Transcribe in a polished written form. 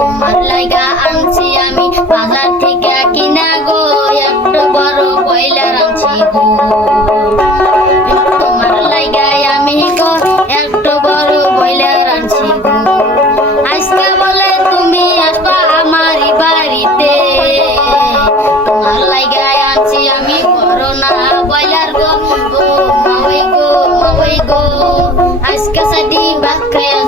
তোমার লাইগা আনছি আমি বাজার থেকে কিনা গো, একটু বড় কয়লার আনছি গো। তোমার লাইগা আমি গো একটু বড় কয়লার আনছি গো। আজকে বলে তুমি আসবা আমারই বাড়িতে, তোমার লাইগা আনছি আমি বড় না কয়লার গো। ও মাওই গো, মাওই গো, আজকে সাদি ভাত খায়া